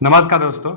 नमस्कार दोस्तों।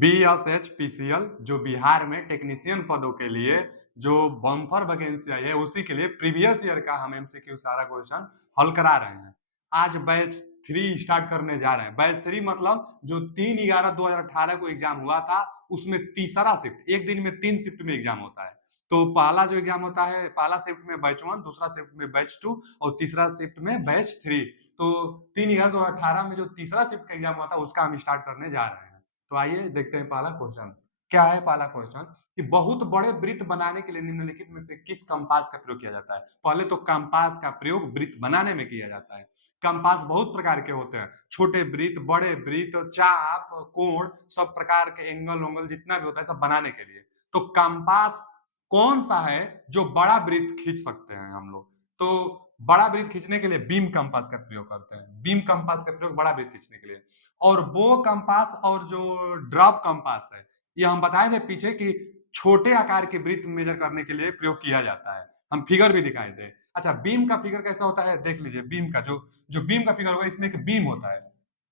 BSHPCL जो बिहार में टेक्नीशियन पदों के लिए जो बम्पर वैकेंसी आई है उसी के लिए प्रीवियस ईयर का हम एमसीक्यू सारा क्वेश्चन हल करा रहे हैं। आज बैच 3 स्टार्ट करने जा रहे हैं। बैच 3 मतलब जो 3/11/2018 को एग्जाम हुआ था उसमें तीसरा शिफ्ट, एक दिन में 3 शिफ्ट में एग्जाम होता है। तो पहला जो एग्जाम होता है, पहला शिफ्ट में बैच 1, दूसरा शिफ्ट में बैच 2 और तीसरा शिफ्ट में बैच 3। तो 3/11/2018 में जो तीसरा शिफ्ट का एग्जाम हुआ था उसका हम स्टार्ट करने जा रहे हैं। तो आइए देखते हैं पहला क्वेश्चन। क्या है पहला क्वेश्चन कि बहुत बड़े वृत्त बनाने के लिए निम्नलिखित में से किस कंपास का प्रयोग किया जाता है। पहले तो कंपास का प्रयोग वृत्त बनाने में किया जाता है। कंपास बहुत प्रकार के होते हैं, छोटे वृत्त, बड़े वृत्त, चाप, कोण, सब प्रकार के एंगल उंगल जितना भी होता है सब बनाने के लिए। तो कंपास कौन सा है जो बड़ा वृत्त खींच सकते हैं हम लोग। तो बड़ा वृत्त खींचने के लिए बीम कंपास का प्रयोग करते हैं। बीम कंपास का प्रयोग बड़ा वृत्त खींचने के लिए। और बो कंपास और जो ड्रॉप कंपास है, ये हम बताए थे पीछे कि छोटे आकार के वृत्त मेजर करने के लिए प्रयोग किया जाता है। हम फिगर भी दिखाए थे। अच्छा, बीम का फिगर कैसा होता है देख लीजिए। बीम का जो जो बीम का फिगर होगा, इसमें एक बीम होता है।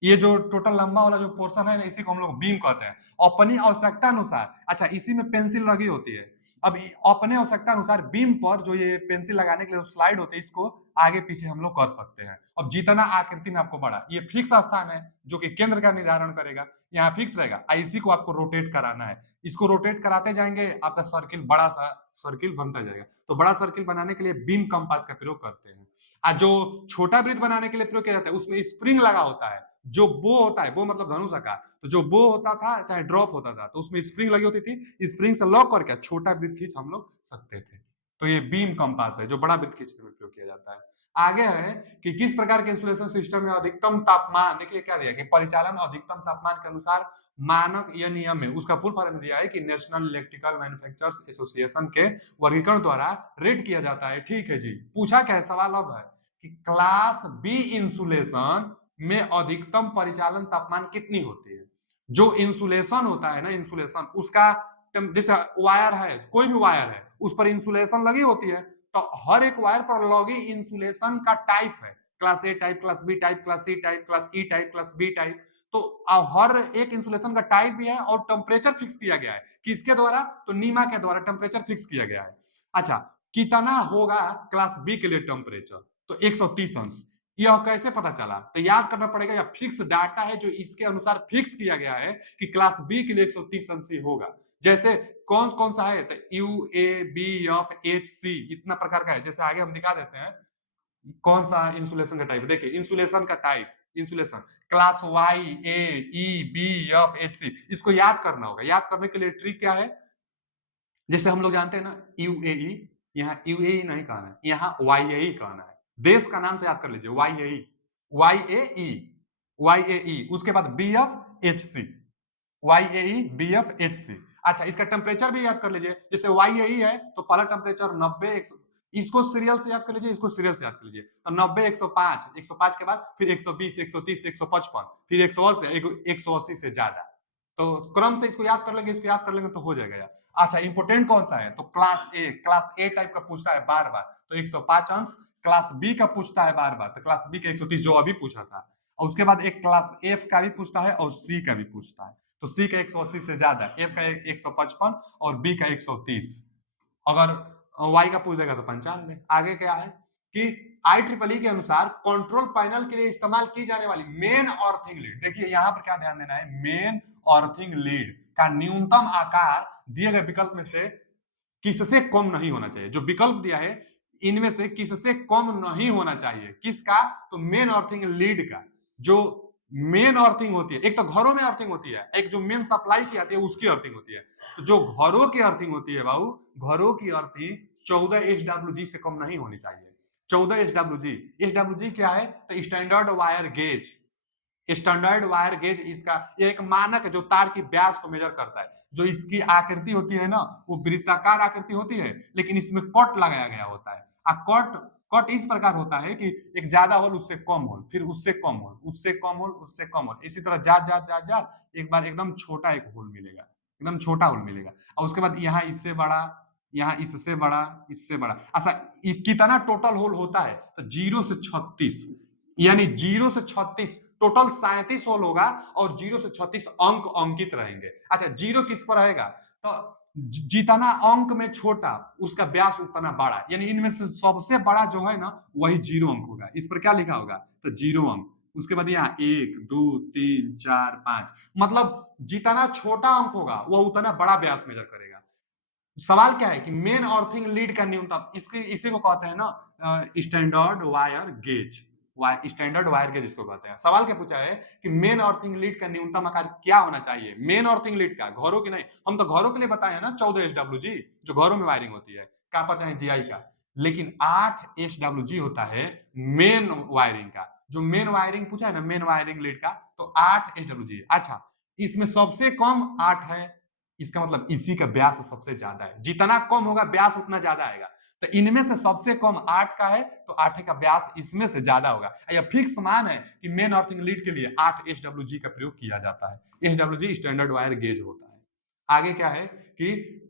ये जो टोटल लंबा वाला जो पोर्शन है ना, इसी को हम लोग बीम कहते हैं। अपनी आवश्यकता अनुसार, अच्छा इसी में पेंसिल लगी होती है। अब अपने आवश्यकता अनुसार बीम पर जो ये पेंसिल लगाने के लिए स्लाइड होती है, इसको आगे पीछे हम लोग कर सकते हैं। अब जितना आकृति में आपको बड़ा, ये फिक्स स्थान है जो कि केंद्र का निर्धारण करेगा, यहाँ फिक्स रहेगा। इसी को आपको रोटेट कराना है। इसको रोटेट कराते जाएंगे, आपका सर्किल, बड़ा सा सर्किल बनता जाएगा। तो बड़ा सर्किल बनाने के लिए बीम कंपास का प्रयोग करते हैं। जो छोटा वृत्त बनाने के लिए प्रयोग किया जाता है उसमें स्प्रिंग लगा होता है। जो बो होता है, बो मतलब धनुष आकार, तो जो बो होता था चाहे ड्रॉप होता था तो उसमें स्प्रिंग लगी होती थी। स्प्रिंग से लॉक करके छोटा वृत्त खींच हम लोग सकते थे। तो ये बीम कंपास है जो बड़ा वृत्त खींचने में प्रयोग किया जाता है। आगे है कि किस प्रकार के इंसुलेशन सिस्टम में अधिकतम तापमान, देखिए क्या दिया कि परिचालन अधिकतम तापमान के अनुसार मानक या नियम है। उसका फुल फॉर्म दिया है कि नेशनल इलेक्ट्रिकल मैन्युफैक्चरर्स एसोसिएशन के वर्गीकरण द्वारा रेट किया जाता है। ठीक है जी। पूछा क्या है सवाल अब है कि क्लास बी इंसुलेशन में अधिकतम परिचालन तापमान कितनी होती है। जो इंसुलेशन होता है ना, इंसुलेशन उसका, जैसे वायर है, कोई भी वायर है उस पर इंसुलेशन लगी होती है। तो हर एक वायर पर लगी इंसुलेशन का टाइप है, class A type, class B type, class C type, class E type, class B type. तो हर एक इंसुलेशन का टाइप भी है और टेम्परेचर फिक्स किया गया है। किसके द्वारा? तो नीमा के द्वारा टेम्परेचर फिक्स किया गया है। अच्छा, कितना होगा क्लास बी के लिए टेम्परेचर? तो 130 अंश। यह कैसे पता चला? तो याद करना पड़ेगा, यह फिक्स डाटा है जो इसके अनुसार फिक्स किया गया है कि क्लास बी के लिए 130 अंश ही होगा। जैसे कौन कौन सा है, तो U A B F H C, इतना प्रकार का है। जैसे आगे हम दिखा देते हैं कौन सा इंसुलेशन का टाइप। देखिए इंसुलेशन का type, insulation class Y A E B F H C, इसको याद करना होगा। याद करने के लिए ट्रिक क्या है, जैसे हम लोग जानते हैं ना यूएई, यहाँ यूएई नहीं कहना है, यहाँ वाईएई कहना है। देश का नाम से याद कर लीजिए, वाईएई, वाईएई, वाईएई, उसके बाद B F H C, Y A E B F H C. अच्छा, इसका टेम्परेचर भी याद कर लीजिए। जैसे वाईएई है तो पहला टेम्परेचर 90, इसको सीरियल से याद कर लीजिए, इसको सीरियल से याद कर लीजिए। तो 90, 105, 105 के बाद फिर 120, 130, 155, फिर 180, 180 से ज्यादा। तो क्रम से इसको याद कर लेंगे, इसको याद कर लेंगे तो हो जाएगा यार। अच्छा, इंपोर्टेंट कौन सा है? तो class A, class A type का पूछता है बार बार, तो 105 अंश। क्लास बी का पूछता है बार बार, तो क्लास बी का 130 जो अभी पूछा था। और उसके बाद एक क्लास एफ का भी पूछता है और सी का भी पूछता है। तो सी का 180 से ज्यादा, एफ का 155 और बी का 130। अगर वाई का पूछ देगा तो 95। आगे क्या है कि IEEE के अनुसार कंट्रोल पैनल के लिए इस्तेमाल की जाने वाली मेन अर्थिंग लीड, देखिए यहां पर क्या ध्यान देना है, मेन अर्थिंग लीड का न्यूनतम आकार दिए गए विकल्प में से किससे कम नहीं होना चाहिए। जो विकल्प दिया है इनमें से किससे कम नहीं होना चाहिए। किसका? तो मेन अर्थिंग लीड का। जो मेन अर्थिंग होती है, एक तो घरों में अर्थिंग होती है, एक जो मेन सप्लाई की आती है उसकी अर्थिंग होती है। तो जो घरों की अर्थिंग होती है बाबू, घरों की अर्थिंग 14 HWG से कम नहीं होनी चाहिए। 14 HWG। HWG क्या है? तो standard wire gauge. Standard wire gauge इसका एक मानक है जो तार की व्यास को मेजर करता है। जो इसकी आकृति होती है ना, वो वृत्ताकार आकृति होती है, लेकिन इसमें कट लगाया गया होता है। कट कट इस प्रकार होता है कि एक ज्यादा होल, उससे कम होल, फिर उससे कम होल, उससे कम होल, उससे कम होल, इसी तरह जात जात जात जात एक बार एकदम छोटा एक होल मिलेगा, एकदम छोटा होल मिलेगा। और उसके बाद यहाँ इससे बड़ा, यहाँ इससे बड़ा, इससे बड़ा। अच्छा, कितना टोटल होल होता है? तो 0 से 36, यानी 0 से 36 टोटल 37 होल होगा और 0 से 36 अंक अंकित रहेंगे। अच्छा, 0 किस पर रहेगा? तो जितना अंक में छोटा उसका व्यास उतना बड़ा, यानी इनमें से सबसे बड़ा जो है ना वही 0 अंक होगा। इस पर क्या लिखा होगा? तो 0 अंक। उसके बाद यहाँ 1 2 3 4 5, मतलब जितना छोटा अंक होगा वह उतना बड़ा व्यास मेजर करेगा। सवाल क्या है कि मेन अर्थिंग लीड का न्यूनतम, इसकी इसी को कहते हैं ना standard wire gauge. Standard wire gauge इसको कहते हैं। सवाल क्या पूछा है कि मेन अर्थिंग लीड का न्यूनतम आकार क्या होना चाहिए? मेन अर्थिंग लीड का, घरों की नहीं। हम तो घरों के लिए बताए हैं ना 14 SWG, जो घरों में वायरिंग होती है, कापर चाहे जीआई का। लेकिन 8 SWG होता है मेन वायरिंग का। जो मेन वायरिंग पूछा है ना, मेन वायरिंग लीड का, तो 8 SWG। अच्छा, इसमें सबसे कम 8 है, इसका मतलब इसी का व्यास सबसे ज्यादा है। जितना कम होगा व्यास उतना ज्यादा आएगा। तो इनमें से सबसे कम 8 का है, तो 8 का व्यास इसमें से ज्यादा होगा। यह फिक्स मान है कि मेन अर्थिंग लीड के लिए 8 SWG का प्रयोग किया जाता है। SWG स्टैंडर्ड वायर गेज होता है। आगे क्या है कि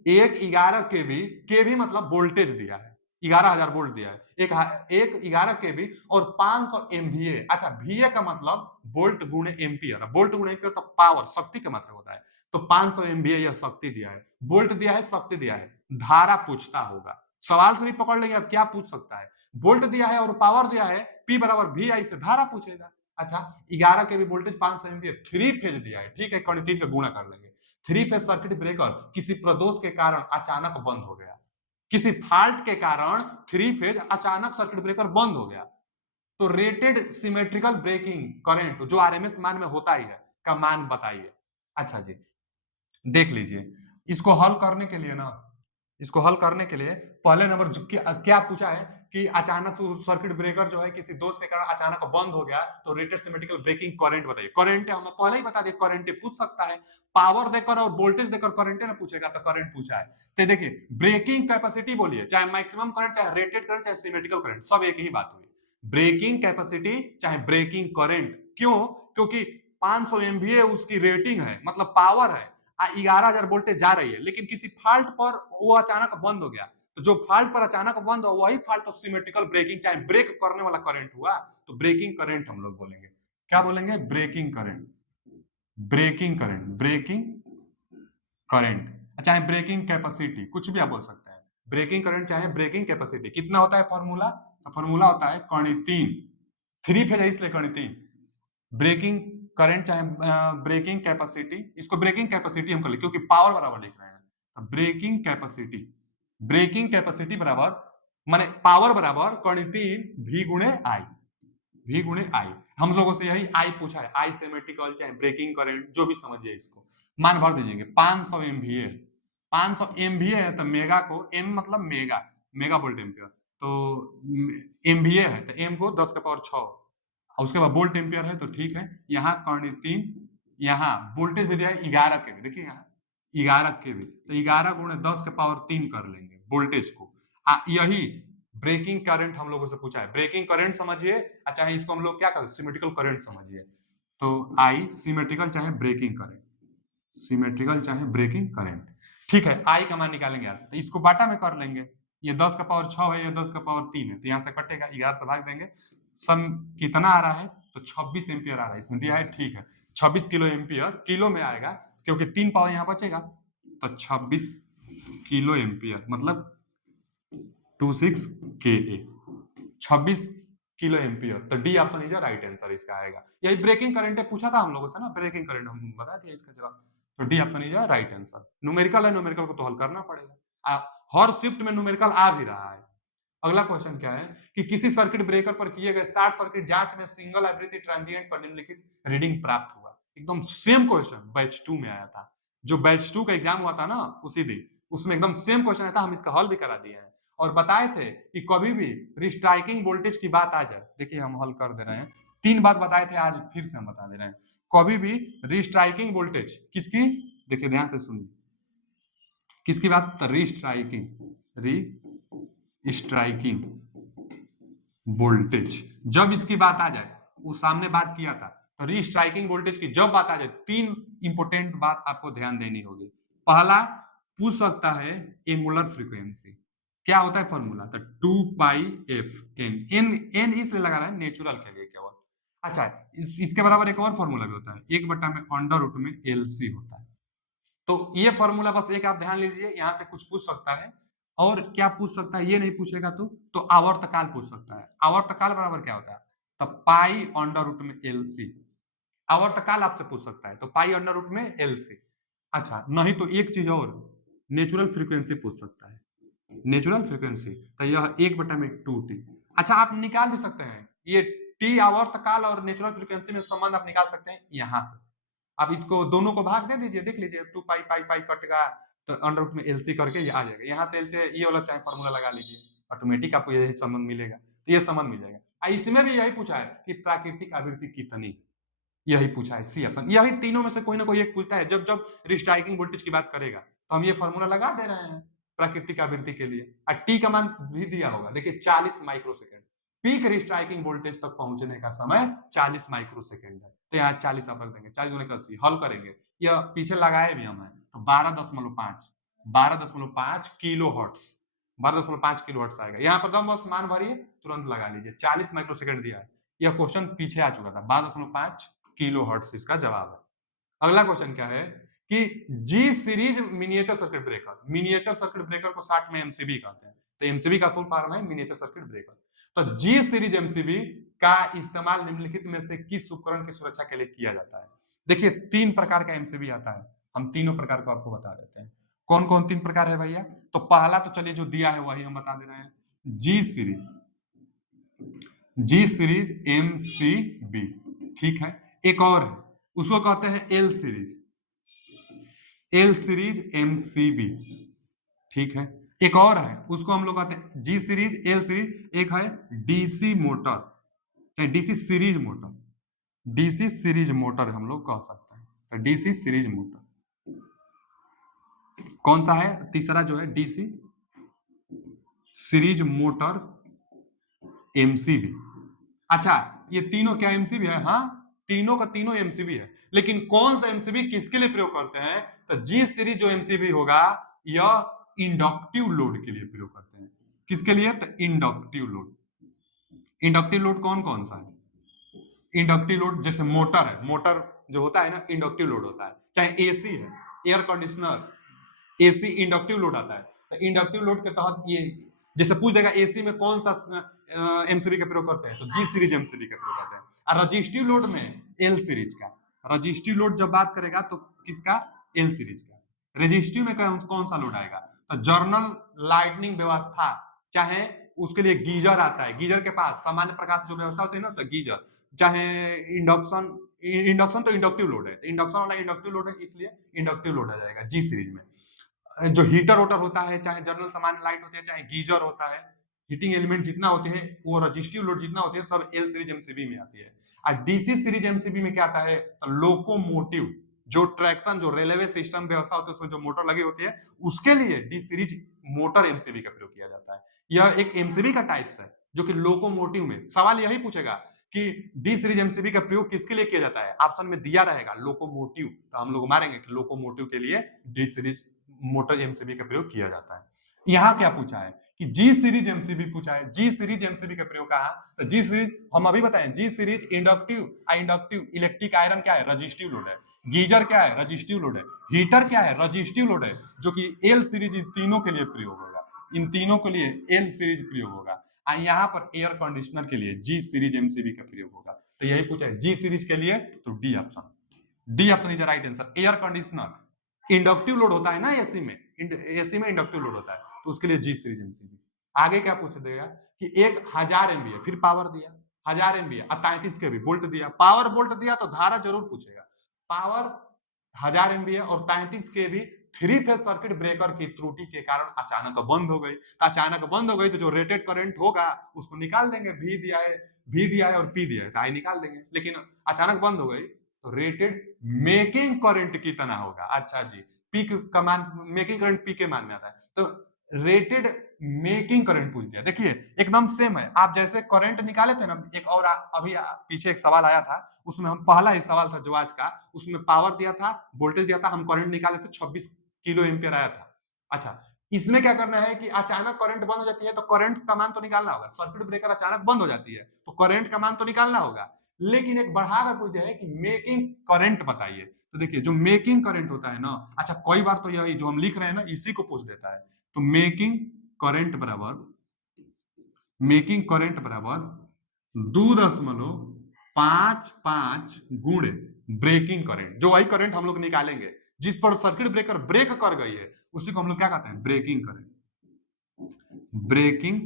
एक 11 केवी मतलब वोल्टेज दिया है, 11,000 वोल्ट दिया है, एक 11 केवी और 500 MVA। अच्छा, VA का मतलब वोल्ट गुणे एम्पियर, वोल्ट गुणे एम्पियर तो पावर, शक्ति का मतलब होता है। तो 500 MVA यह शक्ति दिया है, वोल्ट दिया है, शक्ति दिया है, धारा पूछता होगा। सवाल से भी पकड़ लेंगे अब क्या पूछ सकता है। वोल्ट दिया है और पावर दिया है, P बराबर VI से धारा पूछेगा। अच्छा, 11 के भी वोल्टेज 500 MVA, 3 फेज दिया है, ठीक है, कर्ण 3 का गुणा कर लेंगे। 3 फेज सर्किट ब्रेकर किसी प्रदोष के कारण अचानक बंद हो गया, किसी फॉल्ट के कारण 3 फेज अचानक सर्किट ब्रेकर बंद हो गया, तो रेटेड सिमेट्रिकल ब्रेकिंग करंट जो आरएमएस मान में होता ही है का मान बताइए। अच्छा जी, देख लीजिए, इसको हल करने के लिए ना, इसको हल करने के लिए पहले नंबर जो क्या पूछा है कि अचानक सर्किट ब्रेकर जो है किसी दोष के कारण अचानक बंद हो गया, तो रेटेड सिमेट्रिकल ब्रेकिंग करंट बताइए। करंट हम पहले ही बता दिए, करंट पूछ सकता है, पावर देकर और वोल्टेज देकर करंट ना पूछेगा, तो करंट पूछा है। तो देखिए, ब्रेकिंग कैपेसिटी बोलिए, चाहे मैक्सिमम करंट, चाहे रेटेड करंट, चाहे सिमेट्रिकल करंट, सब एक ही बात हुई। ब्रेकिंग कैपेसिटी चाहे ब्रेकिंग करंट, क्यों? क्योंकि 500 MVA उसकी रेटिंग है, मतलब पावर है, 11,000 वोल्टेज जा रही है, लेकिन किसी फॉल्ट पर वो अचानक बंद हो गया, तो जो फॉल्ट पर अचानक बंद हो वही फॉल्ट तो सिमेट्रिकल ब्रेकिंग, चाहे ब्रेक करने वाला करंट हुआ, तो ब्रेकिंग करंट हम लोग बोलेंगे। क्या बोलेंगे? Breaking current, breaking current, breaking current, चाहे ब्रेकिंग कैपेसिटी, कुछ भी आप बोल सकते हैं। ब्रेकिंग करंट चाहे ब्रेकिंग कैपेसिटी, कितना होता है फॉर्मूला? तो फॉर्मूला होता है कर्ण 3, 3 फेज है इसलिए कर्ण 3। ब्रेकिंग करंट चाहे ब्रेकिंग कैपेसिटी, इसको ब्रेकिंग कैपेसिटी हम कर ले क्योंकि पावर बराबर लिख रहे हैं। ब्रेकिंग कैपेसिटी, ब्रेकिंग कैपेसिटी बराबर माने पावर बराबर कर्ण 3 V गुणे आई, V गुणे आई। हम लोगों से यही आई पूछा है, आई सिमेट्रिकल चाहे ब्रेकिंग करंट जो भी समझिए इसको, मान भर दीजिएगा 500 MVA। 500 MVA है तो मेगा को, M मतलब मेगा, मेगा वोल्ट एम्पियर, तो MVA है तो M को 10 का पावर 6, उसके बाद वोल्ट एम्पियर है तो ठीक है। यहाँ कर्ण 3, यहाँ वोल्टेज भी दिया है 11 के भी, देखिए यहाँ 11 के भी, तो 11 गुणे 10 के पावर 3 कर लेंगे वोल्टेज को। यही ब्रेकिंग करंट हम लोगों से पूछा है। ब्रेकिंग करंट समझिए, चाहे इसको हम लोग क्या कहते हैं, सिमेट्रिकल करंट समझिए। तो आई सिमेट्रिकल चाहे ब्रेकिंग करंट, सिमेट्रिकल चाहे ब्रेकिंग करंट, ठीक है। आई का मान निकालेंगे यहाँ से, तो इसको बाटा में कर लेंगे। ये 10 का पावर 6 है, ये 10 का पावर 3 है, तो यहाँ से कटेगा, 11 से भाग देंगे। सम कितना आ रहा है? तो 26 एम्पियर आ रहा है, इसमें दिया है, ठीक है। 26 किलो एम्पियर, किलो में आएगा क्योंकि 3 पावर यहाँ बचेगा, तो 26 किलो एम्पियर मतलब 26 KA, 26 किलो एम्पियर। तो D option is right answer इसका आएगा। यही ब्रेकिंग करंट पूछा था हम लोगों से ना, ब्रेकिंग करंट हम बता दिया इसका जवाब, तो D option is right answer. Numerical है, न्यूमेरिकल को तो हल करना पड़ेगा। हर शिफ्ट में न्यूमेरिकल आ भी रहा है। अगला क्वेश्चन क्या है कि किसी सर्किट ब्रेकर पर किए गए 60 सर्किट जांच में सिंगल आवृत्ति ट्रांजिएंट पर निम्नलिखित रीडिंग प्राप्त हुआ। एकदम सेम क्वेश्चन बैच 2 में आया था, जो बैच 2 का एग्जाम हुआ था ना उसी दिन, उसमें एकदम सेम क्वेश्चन आया था। हम इसका हल भी करा दिए हैं और बताए थे कि कभी भी रिस्ट्राइकिंग वोल्टेज की बात आ जाए, देखिए हम हल कर दे रहे हैं, 3 बात बताए थे, आज फिर से हम बता दे रहे हैं। कभी भी रिस्ट्राइकिंग वोल्टेज किसकी, देखिए ध्यान से सुनिए, किसकी बात? रिस्ट्राइकिंग, रिस्ट्राइकिंग वोल्टेज, जब इसकी बात आ जाए, वो सामने बात किया था, तो रीस्ट्राइकिंग वोल्टेज की जब बात आ जाए, 3 इंपोर्टेंट बात आपको ध्यान देनी होगी। पहला पूछ सकता है एंगुलर फ्रीक्वेंसी, क्या होता है फॉर्मूला? तो 2 पाई एफ एन, एन इसलिए लगा रहा है नेचुरल के लिए केवल। अच्छा, इसके बराबर एक और फॉर्मूला भी होता है, 1/√में LC होता है। तो ये फॉर्मूला बस एक आप ध्यान लीजिए, यहाँ से कुछ पूछ सकता है। और क्या पूछ सकता है ये नहीं पूछेगा तो आवर्तकाल पूछ सकता है। आवर्तकाल बराबर क्या होता है? तो पाई√में LC। आवर्तकाल आपसे पूछ सकता है, तो पाई√में LC। अच्छा, नहीं तो एक चीज और, नेचुरल फ्रीक्वेंसी पूछ सकता है। नेचुरल फ्रीक्वेंसी तो यह 1/2T। अच्छा, आप निकाल भी सकते हैं ये टी आवर्तकाल और नेचुरल फ्रीक्वेंसी में संबंध आप निकाल सकते हैं यहाँ से। आप इसको दोनों को भाग दे दीजिए, देख लीजिए 2 पाई पाई पाई कटेगा तो √में LC करके ये आ जाएगा। यहाँ से एल से ये वाला चाहे फॉर्मूला लगा लीजिए, ऑटोमेटिक आपको यही संबंध मिलेगा, तो ये संबंध मिल जाएगा। इसमें भी यही पूछा है कि प्राकृतिक आवृत्ति कितनी, यही पूछा है सी ऑप्शन। यही तीनों में से कोई ना कोई एक पूछता है। जब जब रिस्ट्राइकिंग वोल्टेज की बात करेगा तो हम ये फॉर्मूला लगा दे रहे हैं प्राकृतिक आवृत्ति के लिए। और टी का मान भी दिया होगा, देखिए 40 माइक्रोसेकंड। पीक रिस्ट्राइकिंग वोल्टेज तक पहुंचने का समय 40 माइक्रोसेकंड है। तो यहाँ 40 आप रख देंगे, 40 गुने 80 हल करेंगे, यह पीछे लगाए भी हम है तो 12.5 किलो हर्ट्स, 12.5 किलो हर्ट्स आएगा। यहाँ पर दम बस मान भरिए, तुरंत लगा लीजिए, 40 माइक्रोसेकंड दिया है। यह क्वेश्चन पीछे आ चुका था, 12.5 किलो हर्ट्ज इसका जवाब है। अगला क्वेश्चन क्या है कि G series miniature circuit breaker, miniature circuit breaker को शॉर्ट में एमसीबी कहते हैं। तो एमसीबी का फुल फॉर्म है मिनिएचर सर्किट ब्रेकर। तो जी सीरीज एमसीबी का इस्तेमाल निम्नलिखित में से किस उपकरण की सुरक्षा के लिए किया जाता है? देखिए 3 प्रकार का एमसीबी आता है, हम तीनों प्रकार को आपको बता देते हैं। कौन कौन 3 प्रकार है भैया? तो पहला तो चलिए जो दिया है वही हम बता दे रहे हैं, जी सीरीज, जी सीरीज एमसीबी, ठीक है। एक और है, उसको कहते हैं L series, L series MCB, ठीक है। एक और है, उसको हम लोग कहते हैं जी सीरीज एल सीरीज। एक है डीसी मोटर, चाहे DC series motor, DC series motor हम लोग कह सकते हैं। तो डीसी सीरीज मोटर कौन सा है? तीसरा जो है डीसी सीरीज मोटर एमसीबी। अच्छा, ये तीनों क्या एमसीबी है? हाँ, तीनों का तीनों एमसीबी है। लेकिन कौन सा एमसीबी किसके लिए प्रयोग करते हैं? तो जी सीरीज जो एमसीबी होगा यह इंडक्टिव लोड के लिए प्रयोग करते हैं। किसके लिए? तो इंडक्टिव लोड। इंडक्टिव लोड कौन कौन सा है? इंडक्टिव लोड जैसे मोटर है, मोटर जो होता है ना इंडक्टिव लोड होता है। चाहे एसी है, air conditioner, AC inductive load आता है। तो इंडक्टिव लोड के तहत ये जैसे पूछ देगा एसी में कौन सा एमसीबी का प्रयोग करते हैं, तो जी सीरीज एमसीबी का प्रयोग करते हैं। और रजिस्टिव लोड में एल सीरीज का। रजिस्टिव लोड जब बात करेगा तो किसका? एल सीरीज का। रजिस्टिव में कौन सा लोड आएगा? तो जर्नल लाइटनिंग व्यवस्था, चाहे उसके लिए गीजर आता है, गीजर के पास सामान्य प्रकाश जो व्यवस्था होती है ना, तो गीजर, चाहे इंडक्शन, इंडक्शन तो इंडक्टिव लोड है, इंडक्शन वाला इंडक्टिव लोड है, इसलिए इंडक्टिव लोड आ जाएगा जी सीरीज में। जो हीटर वोटर होता है, चाहे जनरल सामान्य लाइट होती है, चाहे गीजर होता है, हीटिंग एलिमेंट जितना होते हैं वो रजिस्टिव लोड जितना होती है सब एल सीरीज एमसीबी में आती है। और डीसी सीरीज एमसीबी में क्या आता है? तो लोकोमोटिव, जो ट्रैक्शन, जो रेलवे सिस्टम व्यवस्था होती है उसमें जो मोटर लगी होती है, उसके लिए डी सीरीज मोटर एमसीबी का प्रयोग किया जाता है। यह एक एमसीबी का टाइप्स है जो कि लोकोमोटिव में। सवाल यही पूछेगा कि डी सीरीज एमसीबी का प्रयोग किसके लिए किया जाता है? ऑप्शन में दिया रहेगा लोकोमोटिव, तो हम लोग मारेंगे कि लोकोमोटिव के लिए डी सीरीज मोटर एमसीबी का प्रयोग किया जाता है। यहाँ क्या पूछा है कि जी सीरीज एमसीबी पूछा है। जी सीरीज एमसीबी का प्रयोग कहा, तो जी सीरीज हम अभी बताएं, G series inductive, inductive electric iron क्या है? रजिस्टिव लोड है। गीजर क्या है? रजिस्टिव लोड है। हीटर क्या है? रजिस्टिव लोड है, जो कि एल सीरीज इन तीनों के लिए प्रयोग होगा, इन तीनों के लिए एल सीरीज प्रयोग होगा। यहाँ पर एयर कंडीशनर के लिए जी सीरीज एमसीबी का प्रयोग होगा। तो यही पूछा है जी सीरीज के लिए, तो D option, D option is right answer. Air conditioner inductive load होता है ना एसी में, एसी में इंडक्टिव लोड होता है, तो उसके लिए जी सीरीज एमसीबी। आगे क्या पूछ देगा कि 1000 एमबी है, फिर पावर दिया 1000 एमबी है, 35 के भी बोल्ट दिया, पावर बोल्ट दिया तो धारा जरूर पूछेगा। पावर 1000 एमबी है और 35 के भी, थ्री फेज सर्किट ब्रेकर की त्रुटि के कारण अचानक बंद हो गई। तो अचानक बंद हो गई तो जो रेटेड करंट होगा उसको निकाल देंगे, भी दिया है और पी दिया है, तो आई निकाल देंगे। लेकिन अचानक बंद हो गई तो रेटेड मेकिंग करंट कितना होगा? अच्छा जी, पीक का मान, मेकिंग करंट पीक के मान में आता है, तो रेटेड मेकिंग करंट पूछ दिया। देखिए एकदम सेम है, आप जैसे करंट निकाले थे ना, एक और अभी पीछे एक सवाल आया था, उसमें हम पहला ही सवाल था जो आज का, उसमें पावर दिया था, वोल्टेज दिया था, हम करंट निकाले थे 26 किलो एम्पियर आया था। अच्छा, इसमें क्या करना है कि अचानक करंट बंद हो जाती है तो करंट का मान तो निकालना होगा। सर्किट ब्रेकर अचानक बंद हो जाती है तो करंट का मान तो निकालना होगा। लेकिन एक बढ़ाकर पूछ दिया है कि मेकिंग करंट बताइए। तो देखिए जो मेकिंग करंट होता है ना, अच्छा कई बार तो यही जो हम लिख रहे हैं ना इसी को पूछ देता है। तो मेकिंग करंट बराबर 2.55 गुणे ब्रेकिंग करंट। जो वही करंट हम लोग निकालेंगे जिस पर सर्किट ब्रेकर ब्रेक कर गई है उसी को हम लोग क्या कहते हैं, ब्रेकिंग करंट। ब्रेकिंग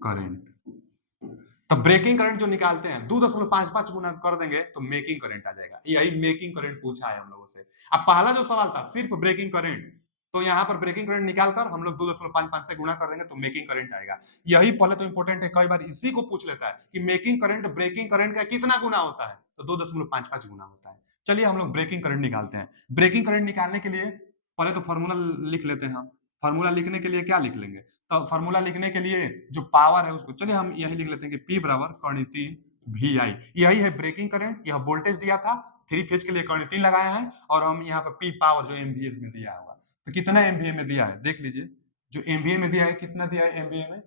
करंट, तो ब्रेकिंग करंट जो निकालते हैं 2.55 गुना कर देंगे तो मेकिंग करंट आ जाएगा। यही मेकिंग करंट पूछा है हम लोगों से। अब पहला जो सवाल था सिर्फ ब्रेकिंग करंट, तो यहाँ पर ब्रेकिंग करंट निकालकर हम लोग 2.55 से गुणा कर देंगे तो मेकिंग करंट आएगा। यही पहले तो इंपॉर्टेंट है, कई बार इसी को पूछ लेता है कि मेकिंग करंट ब्रेकिंग करंट का कितना गुना होता है, तो 2.55 गुना होता है। चलिए हम लोग ब्रेकिंग करंट निकालते हैं। ब्रेकिंग करंट निकालने के लिए पहले तो फॉर्मूला लिख लेते हैं हम। फॉर्मूला लिखने के लिए क्या लिख लेंगे, तो फॉर्मूला लिखने के लिए जो पावर है उसको चलिए हम यही लिख लेते हैं कि P बराबर कर्ण 3 VI। यही है ब्रेकिंग करंट। यह वोल्टेज दिया था 3 फेज के लिए कर्ण 3 लगाया है, और हम यहाँ पर P पावर जो MVA में दिया होगा, तो कितना MVA में दिया है देख लीजिए। जो MVA में दिया है कितना दिया है MVA में,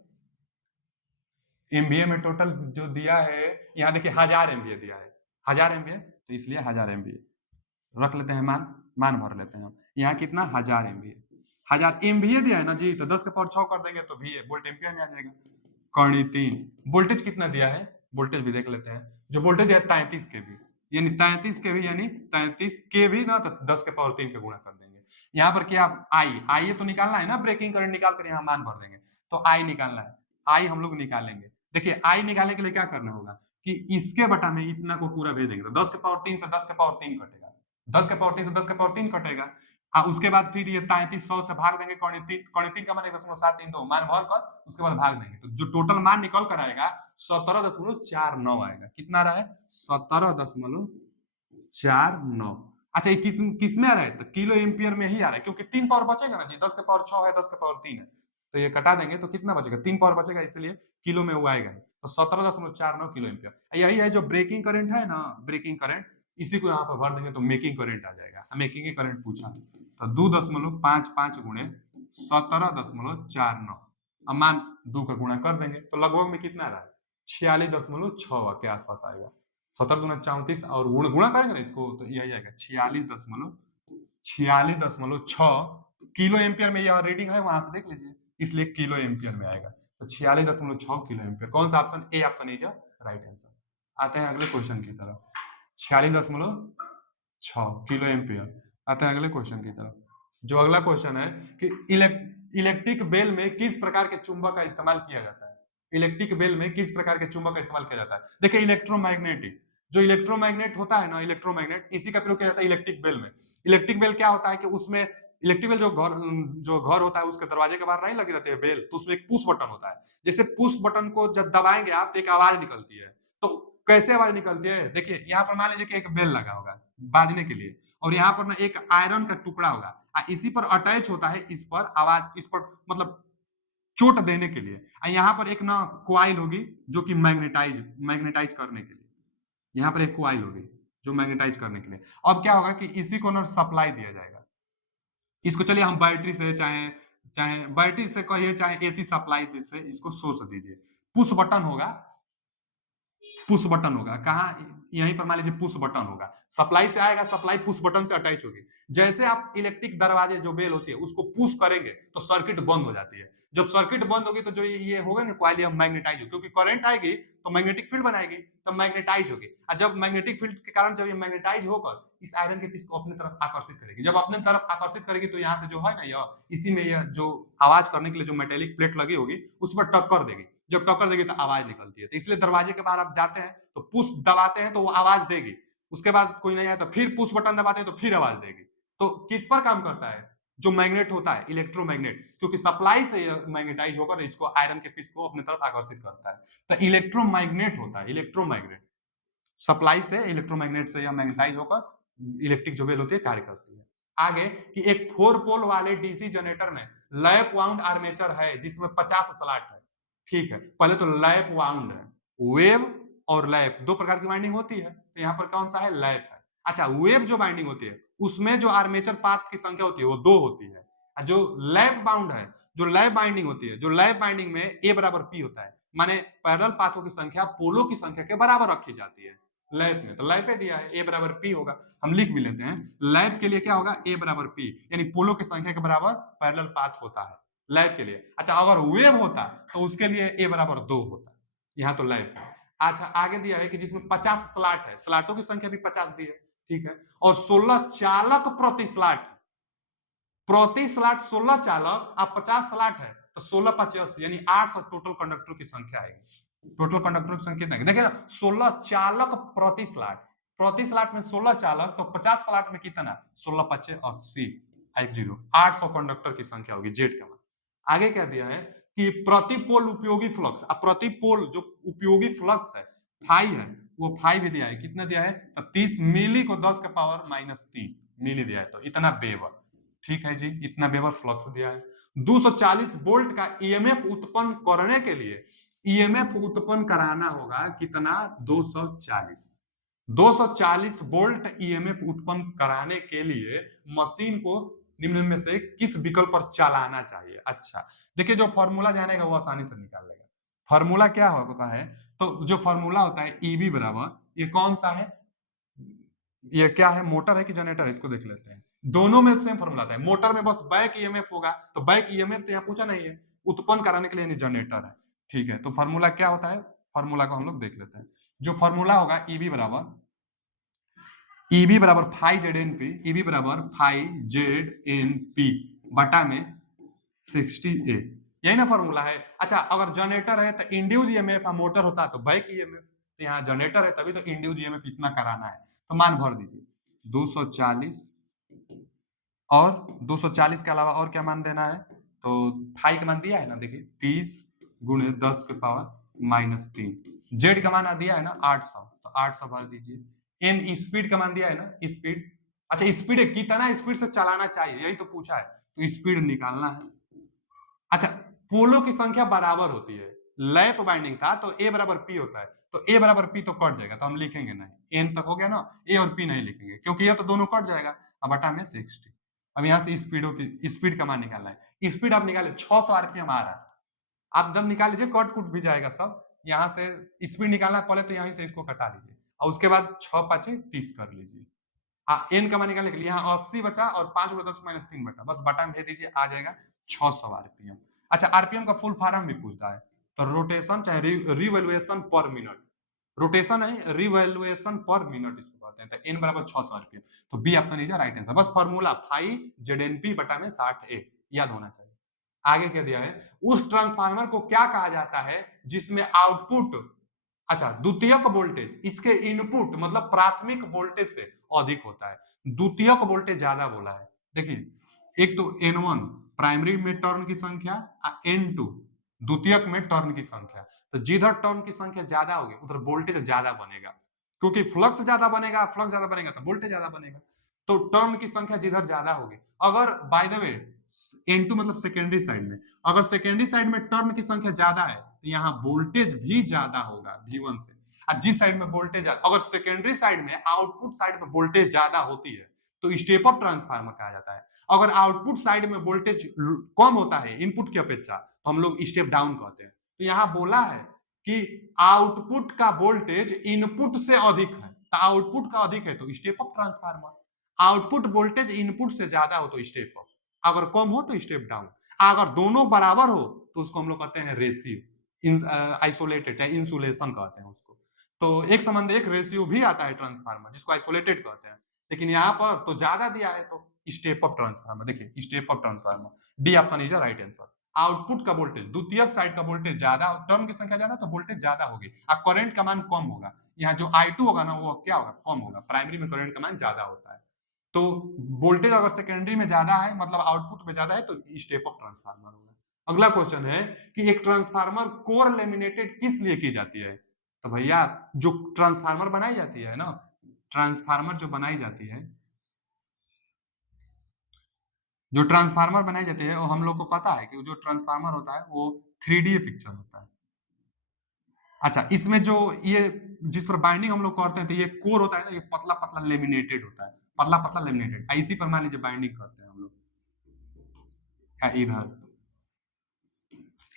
MVA में टोटल जो दिया है यहाँ देखिए 1000 MVA दिया है, 1000 MVA, तो इसलिए 1000 MVA रख लेते हैं, मान भर लेते हैं हम। यहाँ कितना 1000 MVA, 1000 MVA दिया है ना जी, तो 10 के पावर 6 कर देंगे तो VA वोल्ट एम्पियर में आ जाएगा। कर्ण 3 वोल्टेज कितना दिया है, वोल्टेज भी देख लेते हैं। जो वोल्टेज है 33 केवी, यानी 33 केवी, यानी 33 केवी ना, तो 10 के पावर 3 के गुणा कर देंगे। यहाँ पर क्या आई तो निकालना है ना, ब्रेकिंग करंट निकाल कर यहाँ मान भर देंगे, तो आई निकालना है। आई हम लोग निकालेंगे। देखिए आई निकालने के लिए क्या करना होगा कि इसके बटा में इतना को पूरा भेज देंगे, तो 10 के पावर 3 से 10 के पावर 3 कटेगा, 10 के पावर 3 से 10 के पावर 3 कटेगा। उसके बाद फिर ये 3300 से भाग देंगे, कर्ण 3 का मान 1.732 मान भर कर उसके बाद भाग देंगे, तो जो टोटल मान निकल कर आएगा 17.49 आएगा। कितना रहा है, 17.49। अच्छा ये किस में आ रहा है, तो किलो एम्पियर में ही आ रहा है, क्योंकि 3 पावर बचेगा ना जी, 10 के पावर 6 है, 10 के पावर 3 है, तो ये कटा देंगे तो कितना बचेगा, 3 पावर बचेगा, इसलिए किलो में वो आएगा, तो 17.49 किलो एम्पियर। यही है जो ब्रेकिंग करंट है ना, ब्रेकिंग करंट, इसी को यहाँ पर भर देंगे तो मेकिंग करंट आ जाएगा। मेकिंग करंट पूछा तो 2.55 गुणे 17.49, अब मान 2 का गुणा कर देंगे तो लगभग में कितना रहा है, 46.6 के आसपास आएगा। 17×34 और गुणा करेंगे ना इसको तो यही आएगा 46.6 किलो एम्पियर में। यह रीडिंग है वहां से देख लीजिए, इसलिए किलो एम्पियर में आएगा, तो 46.6 किलो एम्पियर। कौन सा option, A option is right answer. आते हैं अगले क्वेश्चन की तरफ। 46.6 किलो एम्पियर। आते हैं अगले क्वेश्चन की तरफ। जो अगला क्वेश्चन है कि इलेक्ट्रिक बेल में किस प्रकार के चुंबक का इस्तेमाल किया जाता है। इलेक्ट्रिक बेल में किस प्रकार के चुंबक का इस्तेमाल किया जाता है, देखिए इलेक्ट्रोमैग्नेटिक, जो इलेक्ट्रोमैग्नेट होता है ना, इलेक्ट्रोमैग्नेट, इसी का प्रयोग किया जाता है इलेक्ट्रिक बेल में। इलेक्ट्रिक बेल क्या होता है कि उसमें इलेक्ट्रिक बेल जो घर होता है उसके दरवाजे के बाहर नहीं लगी रहती है बेल, तो उसमें एक पुश बटन होता है। जैसे पुश बटन को जब दबाएंगे आप तो एक आवाज निकलती है, तो कैसे आवाज निकलती है, देखिए यहाँ पर मान लीजिए कि एक बेल लगा होगा बाजने के लिए, और यहाँ पर ना एक आयरन का टुकड़ा होगा, इसी पर अटैच होता है, इस पर आवाज, इस पर मतलब चोट देने के लिए। यहाँ पर एक ना क्वाइल होगी जो कि मैग्नेटाइज करने के लिए, यहाँ पर एक क्वाइल होगी जो मैग्नेटाइज करने के लिए। अब क्या होगा कि इसी को ना सप्लाई दिया जाएगा, इसको चलिए हम बैटरी से चाहे चाहे बैटरी से कहिए चाहे एसी सप्लाई से इसको सोर्स दीजिए। पुश बटन होगा, पुश बटन होगा कहाँ, यहीं पर मान लीजिए पुश बटन होगा, सप्लाई से आएगा, सप्लाई पुश बटन से अटैच होगी। जैसे आप इलेक्ट्रिक दरवाजे जो बेल होती है उसको पुश करेंगे तो सर्किट बंद हो जाती है। जब सर्किट बंद होगी तो जो ये होगा ना क्वाइल मैग्नेटाइज होगी, क्योंकि करंट आएगी तो मैग्नेटिक फील्ड बनाएगी, तो मैग्नेटाइज होगी, और जब मैग्नेटिक फील्ड के कारण जब ये मैग्नेटाइज होकर इस आयरन के पीस को अपनी तरफ आकर्षित करेगी, जब अपने तरफ आकर्षित करेगी तो यहाँ से जो है ना यह इसी में यह जो आवाज करने के लिए जो मेटेलिक प्लेट लगी होगी उस पर टक्कर देगी, जब टक्कर देगी तो आवाज निकलती है। तो इसलिए दरवाजे के बाहर आप जाते हैं तो पुश दबाते हैं तो वो आवाज देगी, उसके बाद कोई नहीं आया तो फिर पुश बटन दबाते हैं तो फिर आवाज देगी। तो किस पर काम करता है, जो मैग्नेट होता है इलेक्ट्रोमैग्नेट, क्योंकि सप्लाई से मैग्नेटाइज होकर इसको आयरन के पीस को अपने तरफ आकर्षित करता है, तो इलेक्ट्रोमैग्नेट होता है, इलेक्ट्रोमैग्नेट सप्लाई से, इलेक्ट्रोमैग्नेट से यह मैग्नेटाइज होकर इलेक्ट्रिक जो बेल होती है कार्य करती है। आगे कि एक 4 पोल वाले डीसी जनरेटर में लैप वाउंड आर्मेचर है जिसमें 50 स्लॉट है। ठीक है, पहले तो लैप वाउंड है, वेव और लैप दो प्रकार की वाइंडिंग होती है, तो यहाँ पर कौन सा है, लैप है। अच्छा वेव जो वाइंडिंग होती है उसमें जो आर्मेचर पाथ की संख्या होती है वो 2 होती है। जो लैप बाउंड है, जो लैप बाइंडिंग होती है, जो लैप बाइंडिंग में ए बराबर पी होता है, माने पैरेलल पाथों की संख्या पोलों की संख्या के बराबर रखी जाती है। लैप में, तो लैप दिया है, ए बराबर पी होगा, हम लिख भी लेते हैं। लैप के लिए क्या होगा, ए बराबर पी, यानी पोलों की संख्या के बराबर पैरेलल पाथ होता है लैप के लिए। अच्छा, अगर वेव होता तो उसके लिए ए बराबर 2 होता, यहाँ तो लैप है। अच्छा, आगे दिया है कि जिसमें 50 स्लॉट है, स्लॉटों की संख्या भी 50 दी है, ठीक है, और 16 चालक प्रति स्लॉट, प्रति स्लॉट 16 चालक, अब 50 स्लॉट है तो 16 50 यानी 800 टोटल कंडक्टर की संख्या आएगी। टोटल कंडक्टर की संख्या देखिए ना, 16 चालक प्रति स्लॉट, प्रति स्लॉट में 16 चालक, तो 50 स्लॉट में कितना, 16 5 80, 10 800 कंडक्टर की संख्या होगी, जेड का मान। आगे क्या दिया है कि प्रति पोल उपयोगी फ्लक्स, अब प्रति पोल जो उपयोगी फ्लक्स है फाई है, वो फाई भी दिया है, कितना दिया है, तो 30 मिली को 10 के पावर -3 मिली दिया है, तो इतना वेबर, ठीक है जी, इतना वेबर फ्लक्स दिया है। 240 वोल्ट का ईएमएफ उत्पन्न करने के लिए ईएमएफ उत्पन्न कराना होगा कितना, 240, 240 वोल्ट ईएमएफ उत्पन्न कराने के लिए मशीन को निम्न में से किस विकल्प पर चलाना चाहिए। अच्छा, देखिए जो फॉर्मूला जानेगा वो आसानी से निकाल लेगा। फॉर्मूला क्या होता है, तो जो फॉर्मूला होता है ईबी बराबर, ये कौन सा है, ये क्या है, मोटर है कि जनरेटर है, इसको देख लेते हैं। दोनों में सेम फॉर्मूला आता है, मोटर में बस बैक ईएमएफ होगा, तो बैक ईएमएफ तो यहाँ पूछा नहीं है, उत्पन्न कराने के लिए जनरेटर है, ठीक है, तो फॉर्मूला क्या होता है, फॉर्मूला को हम लोग देख लेते हैं। जो फॉर्मूला होगा ईबी बराबर phi Z N P, EB बराबर फाई जेड एन पी बटा में 60A, यही ना फॉर्मूला है। अच्छा, अगर जनरेटर है तो इंड्यूस ईएमएफ, मोटर होता तो बैक ईएमएफ, तो यहाँ जनरेटर है तभी तो इंड्यूस ईएमएफ इतना कराना है, तो मान भर दीजिए 240, और 240 के अलावा और क्या मान देना है, तो फाई का मान दिया है ना, देखिए 30 गुणे 10 के पावर -3, जेड का मान दिया है ना 800, तो 800 भर दीजिए। एन स्पीड का मान दिया है ना, स्पीड, अच्छा स्पीड कितना स्पीड से चलाना चाहिए यही तो पूछा है, तो स्पीड निकालना है। अच्छा, पोलों की संख्या बराबर होती है, लैप बाइंडिंग था तो ए बराबर पी होता है, तो ए बराबर पी तो कट जाएगा, तो हम लिखेंगे नहीं, एन तक हो गया ना, ए और पी नहीं लिखेंगे क्योंकि ये तो दोनों कट जाएगा, अब बटा में 60। अब यहाँ से स्पीडों की स्पीड का मान निकालना है, स्पीड आप निकाले 600 आरपीएम आ रहा है, आप जब निकाल लीजिए कट कुट भी जाएगा सब, यहाँ से स्पीड निकालना पहले तो यहीं से इसको कटा लीजिए, और उसके बाद 6 5 30 कर लीजिए। एन का मान निकालने के लिए यहाँ 80 बचा और 5 × 10 - 3 बटा, बस बटा में भेज दीजिए, आ जाएगा 600 आरपीएम। अच्छा, आरपीएम का फुल फॉर्म भी पूछता है, तो रोटेशन चाहे रिवॉल्यूशन पर मिनट, रोटेशन है रिवॉल्यूशन पर मिनट इसको कहते हैं, तो एन बराबर 600 आरपीएम, तो B option is right answer. बस फॉर्मूला फाई जेडएनपी बटा में 60A याद होना चाहिए। आगे क्या दिया है, उस ट्रांसफार्मर को क्या कहा जाता है जिसमें आउटपुट, अच्छा द्वितीयक वोल्टेज इसके इनपुट मतलब प्राथमिक वोल्टेज से अधिक होता है, द्वितीयक वोल्टेज ज्यादा बोला है, देखिए एक तो N1 प्राइमरी में टर्न की संख्या, N2 द्वितीयक में टर्न की संख्या, तो जिधर टर्न की संख्या ज्यादा होगी उधर वोल्टेज ज्यादा बनेगा, क्योंकि फ्लक्स ज्यादा बनेगा, फ्लक्स ज्यादा बनेगा तो वोल्टेज ज्यादा बनेगा, तो टर्न की संख्या जिधर ज्यादा होगी, अगर बाय द वे N2 मतलब सेकेंडरी साइड में, अगर सेकेंडरी साइड में टर्न की संख्या ज्यादा है तो यहाँ वोल्टेज भी ज्यादा होगा V1 से, और जिस साइड में वोल्टेज, अगर सेकेंडरी साइड में आउटपुट साइड में वोल्टेज ज्यादा होती है तो स्टेप अप ट्रांसफार्मर कहा जाता है, अगर आउटपुट साइड में वोल्टेज कम होता है इनपुट की अपेक्षा तो हम लोग स्टेप डाउन कहते हैं। तो यहाँ बोला है कि आउटपुट का वोल्टेज इनपुट से अधिक है, तो आउटपुट का अधिक है तो step up transformer, output voltage input से ज्यादा हो तो स्टेप अप, अगर कम हो तो स्टेप डाउन, अगर दोनों बराबर हो तो उसको हम लोग कहते हैं रेशियो, आइसोलेटेड चाहे इंसुलेशन कहते हैं उसको, तो एक संबंध एक रेशियो भी आता है ट्रांसफार्मर जिसको आइसोलेटेड कहते हैं, लेकिन यहाँ पर तो ज्यादा दिया है तो स्टेप अप ट्रांसफार्मर, देखिए step up transformer D option is right answer. Output का वोल्टेज द्वितीयक साइड का वोल्टेज ज्यादा, टर्न की संख्या ज्यादा तो वोल्टेज ज्यादा होगी, और करंट का मान कम होगा, यहाँ जो I2 होगा ना वो क्या होगा, कम होगा, प्राइमरी में करंट का मान ज्यादा होता है, तो वोल्टेज अगर सेकेंडरी में ज्यादा है मतलब आउटपुट में ज्यादा है तो स्टेप अप ट्रांसफार्मर होगा। अगला क्वेश्चन है कि एक ट्रांसफार्मर कोर लेमिनेटेड किस लिए की जाती है, तो भैया जो ट्रांसफार्मर बनाई जाती है ना, ट्रांसफार्मर जो बनाई जाती है, जो ट्रांसफार्मर बनाई जाती है वो हम लोग को पता है कि जो ट्रांसफार्मर होता है वो 3D पिक्चर होता है। अच्छा, इसमें जो ये जिस पर बाइंडिंग हम लोग करते हैं तो ये कोर होता है ना, ये पतला पतला लेमिनेटेड होता है, पतला पतला लेमिनेटेड, इसी पर मान लीजिए बाइंडिंग करते हैं हम लोग, इधर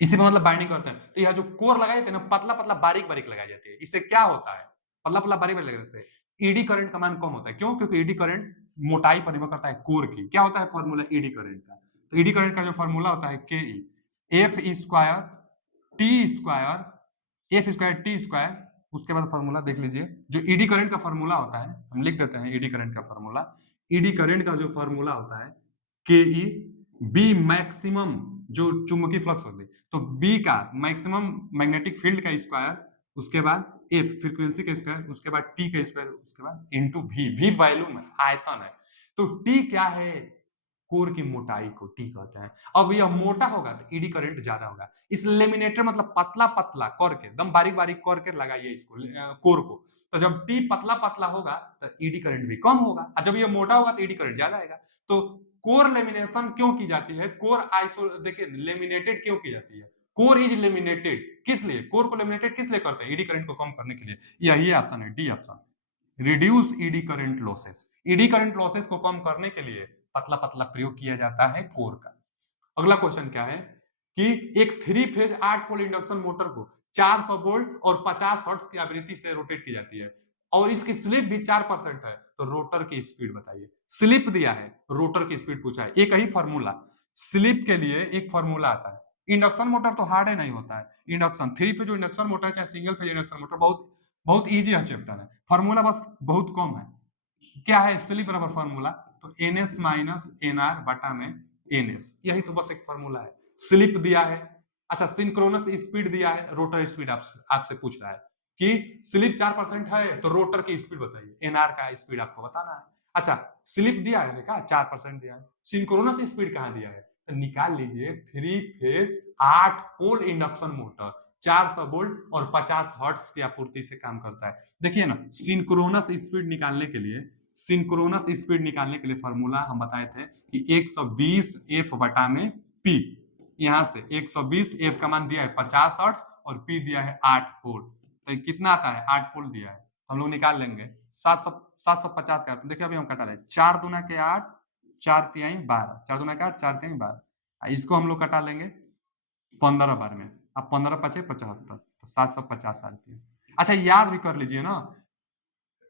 इसी पर मतलब बाइंडिंग करते हैं, तो यह जो कोर लगाई जाती है ना पतला पतला बारीक बारीक लगाई जाती है, इससे क्या होता है, पतला पतला बारीक बारीक लगने से ईडी करंट का मान कम होता है। क्यों? क्योंकि ईडी करंट मोटाई पर निर्भर करता है कोर की। क्या होता है फॉर्मूला ईडी करंट का? तो ईडी करंट का जो फॉर्मूला होता है के F square T square F square T square. उसके बाद फॉर्मूला देख लीजिए, जो ईडी करंट का फॉर्मूला होता है हम लिख देते हैं। ईडी करंट का फॉर्मूला, ईडी करंट का जो फॉर्मूला होता है के ई बी मैक्सिमम, जो चुंबकीय फ्लक्स होती है तो बी का मैक्सिमम मैग्नेटिक फील्ड का स्क्वायर, उसके बाद एफ फ्रीक्वेंसी का स्क्वायर, उसके बाद टी का स्क्वायर, उसके बाद इनटू वी। वी वॉल्यूम है, आयतन है। तो टी क्या है? कोर की मोटाई को टी कहते हैं। अब यह मोटा होगा तो ईडी करंट ज्यादा होगा। इस लेमिनेटर मतलब पतला पतला करके एकदम बारीक बारीक करके लगाइए इसको कोर को। तो जब टी पतला पतला होगा तो ईडी करंट भी कम होगा, और जब ये मोटा होगा तो ईडी करंट ज्यादा आएगा। तो कोर लेमिनेशन क्यों की जाती है? कोर आइसो देखिए लेमिनेटेड क्यों की जाती है? कोर इज लेमिनेटेड किस लिए? कोर को लेमिनेटेड किस लिए करते हैं? ईडी करंट को कम करने के लिए। यही ऑप्शन है, D option, reduce eddy current losses. Eddy current losses को कम करने के लिए पतला पतला प्रयोग किया जाता है कोर का। अगला क्वेश्चन क्या है कि एक 3 फेज 8 पोल इंडक्शन मोटर को 400 वोल्ट और 50 हर्ट्ज की आवृत्ति से रोटेट की जाती है और इसकी स्लिप भी 4% है, तो रोटर की स्पीड बताइए। स्लिप दिया है, रोटर की स्पीड पूछा है। एक ही फॉर्मूला, स्लिप के लिए एक फॉर्मूला आता है। इंडक्शन मोटर तो हार्ड है नहीं होता है। इंडक्शन 3 फेज जो इंडक्शन मोटर है, चाहे सिंगल फेज इंडक्शन मोटर, बहुत बहुत इजी है चैप्टर है। फॉर्मूला बस बहुत कम है। क्या है? स्लिप बराबर फॉर्मूला तो ns माइनस nr बटा में ns, यही तो बस एक फॉर्मूला है। स्लिप दिया है। अच्छा, सिंक्रोनस स्पीड दिया है, रोटर स्पीड आपसे पूछ रहा है कि स्लिप 4% है तो रोटर की स्पीड बताइए, nr का स्पीड आपको बताना है। अच्छा, स्लिप दिया है क्या? 4% दिया है। सिंक्रोनस स्पीड कहां दिया है? तो निकाल लीजिए। 3 फेज 8 पोल इंडक्शन मोटर 400 वोल्ट और 50 हर्ट्ज की आपूर्ति से काम करता है। देखिए ना, सिंक्रोनस स्पीड निकालने के लिए, सिंक्रोनस स्पीड निकालने के लिए फॉर्मूला हम बताए थे कि 120 एफ बटा में पी। यहां से 120 एफ का मान दिया है 50 हर्ट्ज और पी दिया है 8 वोल्ट, तो कितना आता है? 8 वोल्ट दिया है। हम लोग निकाल लेंगे 750 का। देखिए अभी हम कटा रहे 4 दूना के 8, 4 तिहाई 12, 4 दूना के 8, 4 तिहाई 12। इसको हम लोग कटा लेंगे 15 बार में। अब 15 पचे 75, तो 750 आरपीएम। अच्छा, याद भी कर लीजिए ना,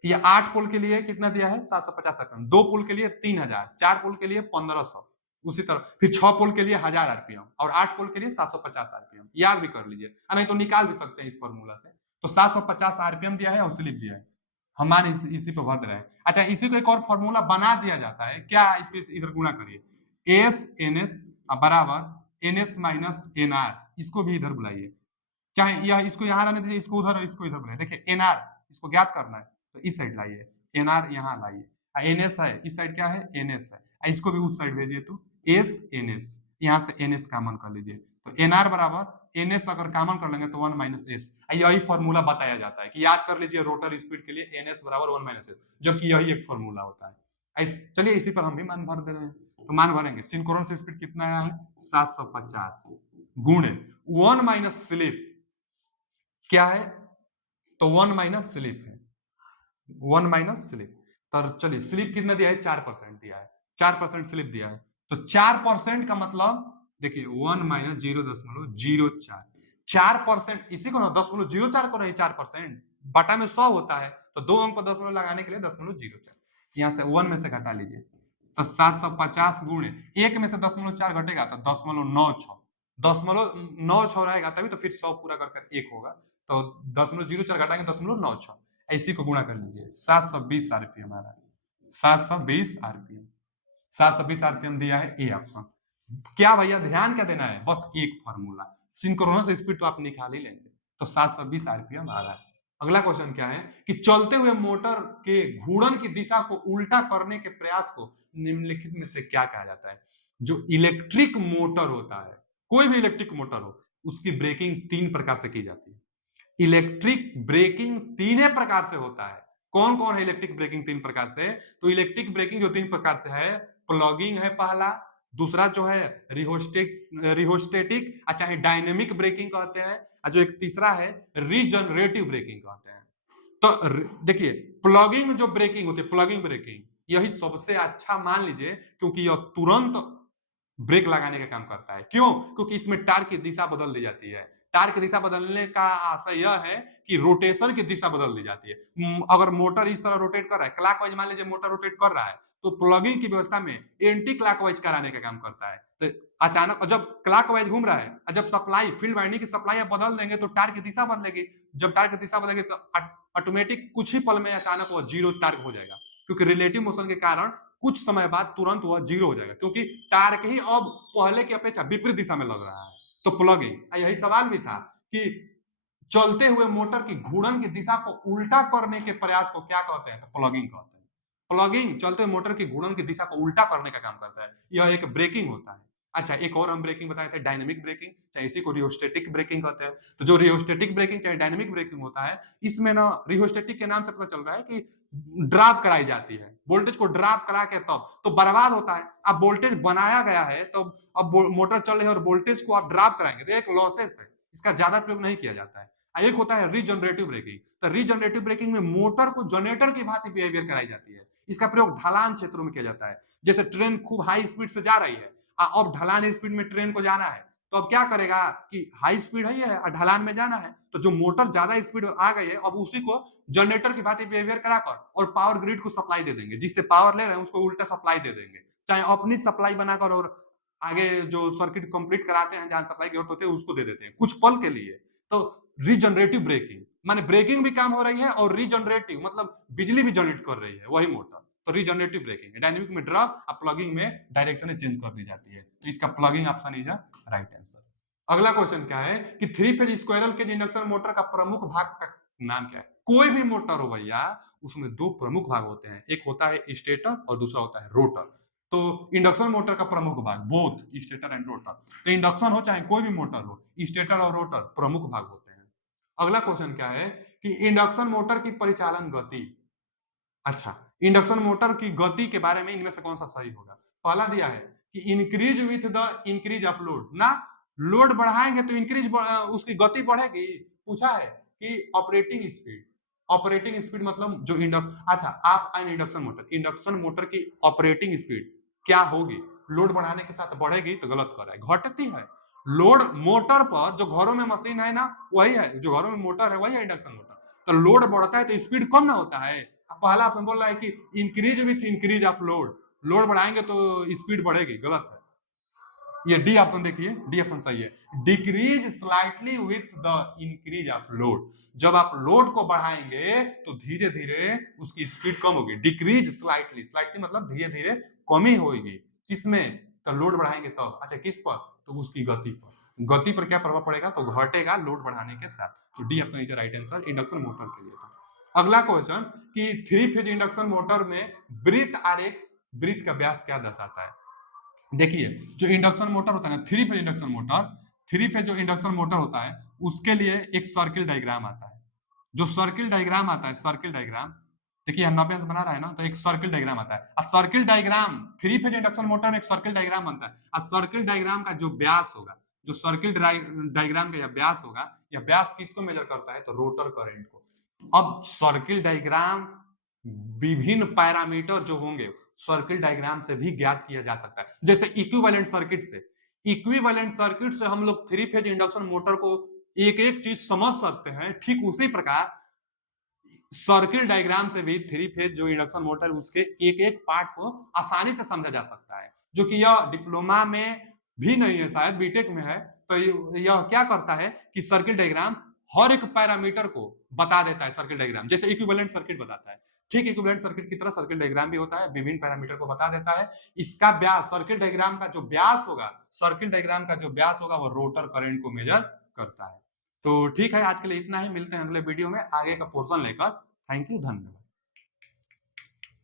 ये 8 पोल के लिए कितना दिया है? 750 आरपीएम। 2 पोल के लिए 3000, 4 पोल के लिए 1500, उसी तरह फिर 6 पोल के लिए 1000 आरपीएम और 8 पोल के लिए 750 आरपीएम। याद भी कर लीजिए, नहीं तो निकाल भी सकते हैं इस फॉर्मूला से। तो 750 आरपीएम दिया है और स्लिप दिया है, हम मान इसी पे भर रहे हैं। अच्छा, इसी को एक और फॉर्मूला बना दिया जाता है। क्या? इस पे इधर गुणा करिए, एस एन एस बराबर N S minus N R, इसको भी इधर बुलाइए। चाहे यह इसको यहाँ रहने दीजिए, इसको उधर और इसको इधर बुलाइए। देखिए एन आर इसको ज्ञात करना है तो इस साइड लाइए, एन आर यहाँ लाइए। एन एस है इस साइड, क्या है? एन एस है। इसको भी उस साइड भेजिए तो एस एन एस, यहाँ से एन एस कॉमन कर लीजिए तो एन आर बराबर एन एस अगर कॉमन कर लेंगे तो 1 माइनस एस। यही फॉर्मूला बताया जाता है कि याद कर लीजिए रोटर स्पीड के लिए एन एस बराबर 1 माइनस एस, जबकि यही एक फॉर्मूला होता है। चलिए इसी पर हम भी मान भर दे रहे हैं, तो मान भरेंगे। सिंक्रोनस स्पीड कितना है? 750 गुणे 1 माइनस स्लिप, क्या है? तो 1 माइनस स्लिप है, 1 माइनस स्लिप। तो चलिए स्लिप कितना दिया है? 4% दिया है, 4% स्लिप दिया है। तो 4% का मतलब देखिए 1 माइनस 0.04, 4%, इसी को ना 10.04 को नहीं 4% बटा में 100 होता है, तो 2 अंक पर 10 लगाने के लिए 10.04, यहाँ से 1 में से घटा लीजिए तो 750 गुणे 1 में से 10.4 घटेगा तो 10.96, 10.96 रहेगा तभी तो फिर 100 पूरा करके 1 होगा, तो 10.04 घटाएंगे 10.96, इसी को गुणा कर लीजिए। 720 आरपीएम आ रहा है, 720 आरपीएम, 720 आरपीएम दिया है ए ऑप्शन। क्या भैया ध्यान क्या देना है? बस एक फॉर्मूला, सिंक्रोनस स्पीड तो आप निकाल ही लेंगे, तो 720 आरपीएम आ रहा है। अगला क्वेश्चन क्या है कि चलते हुए मोटर के घूर्णन की दिशा को उल्टा करने के प्रयास को निम्नलिखित में से क्या कहा जाता है? जो इलेक्ट्रिक मोटर होता है, कोई भी इलेक्ट्रिक मोटर हो, उसकी ब्रेकिंग 3 प्रकार से की जाती है। इलेक्ट्रिक ब्रेकिंग 3 प्रकार से होता है। कौन कौन है इलेक्ट्रिक ब्रेकिंग 3 प्रकार से? तो इलेक्ट्रिक ब्रेकिंग जो 3 प्रकार से है, प्लगिंग है पहला, दूसरा जो है रिहोस्टेटिक, चाहे डायनेमिक ब्रेकिंग कहते हैं, और जो एक तीसरा है रीजनरेटिव ब्रेकिंग कहते हैं। तो देखिए प्लगिंग जो ब्रेकिंग होती है, प्लगिंग ब्रेकिंग, यही सबसे अच्छा मान लीजिए, क्योंकि यह तुरंत ब्रेक लगाने का काम करता है। क्यों? क्योंकि इसमें टार्क की दिशा बदल दी जाती है। टायर की दिशा बदलने का आशय यह है कि रोटेशन की दिशा बदल दी जाती है। अगर मोटर इस तरह रोटेट कर रहा है, क्लॉकवाइज मान लीजिए मोटर रोटेट कर रहा है, तो प्लगिंग की व्यवस्था में एंटी क्लॉकवाइज कराने का काम करता है। तो अचानक जब क्लॉकवाइज घूम रहा है, जब सप्लाई फील्ड वाइंडिंग की सप्लाई आप बदल देंगे तो टायर की दिशा बदलेगी। जब टायर की दिशा बदलेगी तो ऑटोमेटिक कुछ ही पल में अचानक वह जीरो टायर हो जाएगा, क्योंकि रिलेटिव मोशन के कारण कुछ समय बाद तुरंत वह जीरो हो जाएगा, क्योंकि टायर ही अब पहले की अपेक्षा विपरीत दिशा में लग रहा है। तो प्लगिंग, यही सवाल भी था कि चलते हुए मोटर की घूर्णन की दिशा को उल्टा करने के प्रयास को क्या कहते हैं? तो प्लगिंग कहते हैं। प्लगिंग चलते हुए मोटर की घूर्णन की दिशा को उल्टा करने का काम करता है। यह एक ब्रेकिंग होता है। अच्छा, एक और हम ब्रेकिंग बताए थे, डायनामिक ब्रेकिंग, चाहे इसी को रियोस्टेटिक ब्रेकिंग कहते हैं। तो जो रियोस्टेटिक ब्रेकिंग चाहे डायनामिक ब्रेकिंग होता है, इसमें ना रियोस्टेटिक के नाम से पता चल रहा है कि ड्रॉप कराई जाती है, वोल्टेज को ड्रॉप करा के तब तो बर्बाद होता है। अब वोल्टेज बनाया गया है तो अब मोटर चल रही है और वोल्टेज को आप ड्रॉप कराएंगे तो एक लॉसेस है, इसका ज्यादा प्रयोग नहीं किया जाता है। एक होता है रीजनरेटिव ब्रेकिंग। तो रीजनरेटिव ब्रेकिंग में मोटर को जनरेटर की भांति बिहेवियर कराई जाती है। इसका प्रयोग ढलान क्षेत्रों में किया जाता है। जैसे ट्रेन खूब हाई स्पीड से जा रही है, अब ढलान स्पीड में ट्रेन को जाना है, तो अब क्या करेगा कि हाई स्पीड है और ढलान में जाना है, तो जो मोटर ज्यादा स्पीड आ गई है अब उसी को जनरेटर की भांति बिहेवियर कराकर और पावर ग्रिड को सप्लाई दे देंगे, जिससे पावर ले रहे हैं उसको उल्टा सप्लाई दे देंगे, चाहे अपनी सप्लाई बनाकर और आगे जो सर्किट कंप्लीट कराते हैं जहां सप्लाई की जरूरत होती है उसको दे देते हैं कुछ पल के लिए। तो रीजनरेटिव ब्रेकिंग माने ब्रेकिंग भी काम हो रही है और रीजनरेटिव मतलब बिजली भी जनरेट कर रही है वही मोटर। तो रीजनरेटिव ब्रेकिंग है। डायनेमिक में ड्रॉप और प्लगिंग में डायरेक्शन चेंज कर दी जाती है। तो इसका plugging option is right answer. अगला क्वेश्चन क्या है कि three phase squirrel cage induction motor का प्रमुख भाग का नाम क्या है? कोई भी मोटर हो भैया, उसमें दो प्रमुख भाग होते हैं, एक होता है स्टेटर और दूसरा होता है रोटर। तो इंडक्शन मोटर का प्रमुख भाग बोथ स्टेटर एंड रोटर, तो इंडक्शन हो चाहे कोई भी मोटर हो, स्टेटर और रोटर प्रमुख भाग होते हैं। अगला क्वेश्चन क्या है कि इंडक्शन मोटर की परिचालन गति। अच्छा, इंडक्शन मोटर की गति के बारे में इनमें से कौन सा सही होगा? पहला दिया है कि increase with the increase of load, ना लोड बढ़ाएंगे तो इंक्रीज उसकी गति बढ़ेगी। पूछा है कि ऑपरेटिंग स्पीड, ऑपरेटिंग स्पीड मतलब जो अच्छा आप एन इंडक्शन मोटर की ऑपरेटिंग स्पीड क्या होगी? लोड बढ़ाने के साथ बढ़ेगी तो गलत कर रहा है, घटती है। लोड मोटर पर जो घरों में मशीन है ना वही है, जो घरों में मोटर है वही है इंडक्शन मोटर। तो लोड बढ़ता है तो स्पीड कम ना होता है। पहला ऑप्शन बोल रहा है कि increase with increase of load, load बढ़ाएंगे तो स्पीड बढ़ेगी, गलत है। ये डी ऑप्शन देखिए, डी ऑप्शन सही है। Decrease slightly with the increase of load, जब आप लोड को बढ़ाएंगे तो धीरे धीरे उसकी स्पीड कम होगी। डिक्रीज स्लाइटली, स्लाइटली मतलब धीरे धीरे कमी होगी। किसमें? तो लोड बढ़ाएंगे तब। अच्छा किस पर? तो उसकी गति पर। गति पर क्या प्रभाव पड़ेगा? तो घटेगा लोड बढ़ाने के साथ। तो D option is right answer induction motor के लिए था। अगला क्वेश्चन कि थ्री फेज इंडक्शन मोटर में वृत्त आरेख, वृत्त का व्यास क्या दर्शाता है? देखिए जो इंडक्शन मोटर होता है ना, three phase induction motor, three phase जो इंडक्शन मोटर होता है उसके लिए एक सर्किल डायग्राम आता है। जो सर्किल डायग्राम आता है, सर्किल डायग्राम, देखिए यहाँ 90 अंश बना रहा है ना, तो एक सर्किल डायग्राम आता है। Circle diagram three phase induction motor में एक सर्किल डायग्राम बनता है। और सर्किल डायग्राम का जो व्यास होगा, जो सर्किल डायग्राम का व्यास होगा, यह व्यास किसको मेजर करता है? तो रोटर करंट को। अब सर्किल डायग्राम विभिन्न पैरामीटर जो होंगे सर्किल डायग्राम से भी ज्ञात किया जा सकता है। जैसे इक्विवेलेंट सर्किट से, इक्विवेलेंट सर्किट से हम लोग थ्री फेज इंडक्शन मोटर को एक एक चीज समझ सकते हैं। ठीक उसी प्रकार सर्किल डायग्राम से भी थ्री फेज जो इंडक्शन मोटर उसके एक एक पार्ट को आसानी से समझा जा सकता है, जो कि यह डिप्लोमा में भी नहीं है, शायद बीटेक में है। तो यह क्या करता है कि सर्किल डायग्राम हर एक पैरामीटर को बता देता है। सर्किल डायग्राम जैसे इक्विवेलेंट सर्किट बताता है, ठीक इक्विवेलेंट सर्किट की तरह सर्किल डायग्राम भी होता है, विभिन्न पैरामीटर को बता देता है। इसका व्यास, सर्किल डायग्राम का जो व्यास होगा, सर्किल डायग्राम का जो व्यास होगा वो रोटर करंट को मेजर करता है। तो ठीक है, आज के लिए इतना ही, मिलते हैं अगले वीडियो में आगे का पोर्शन लेकर। थैंक यू, धन्यवाद।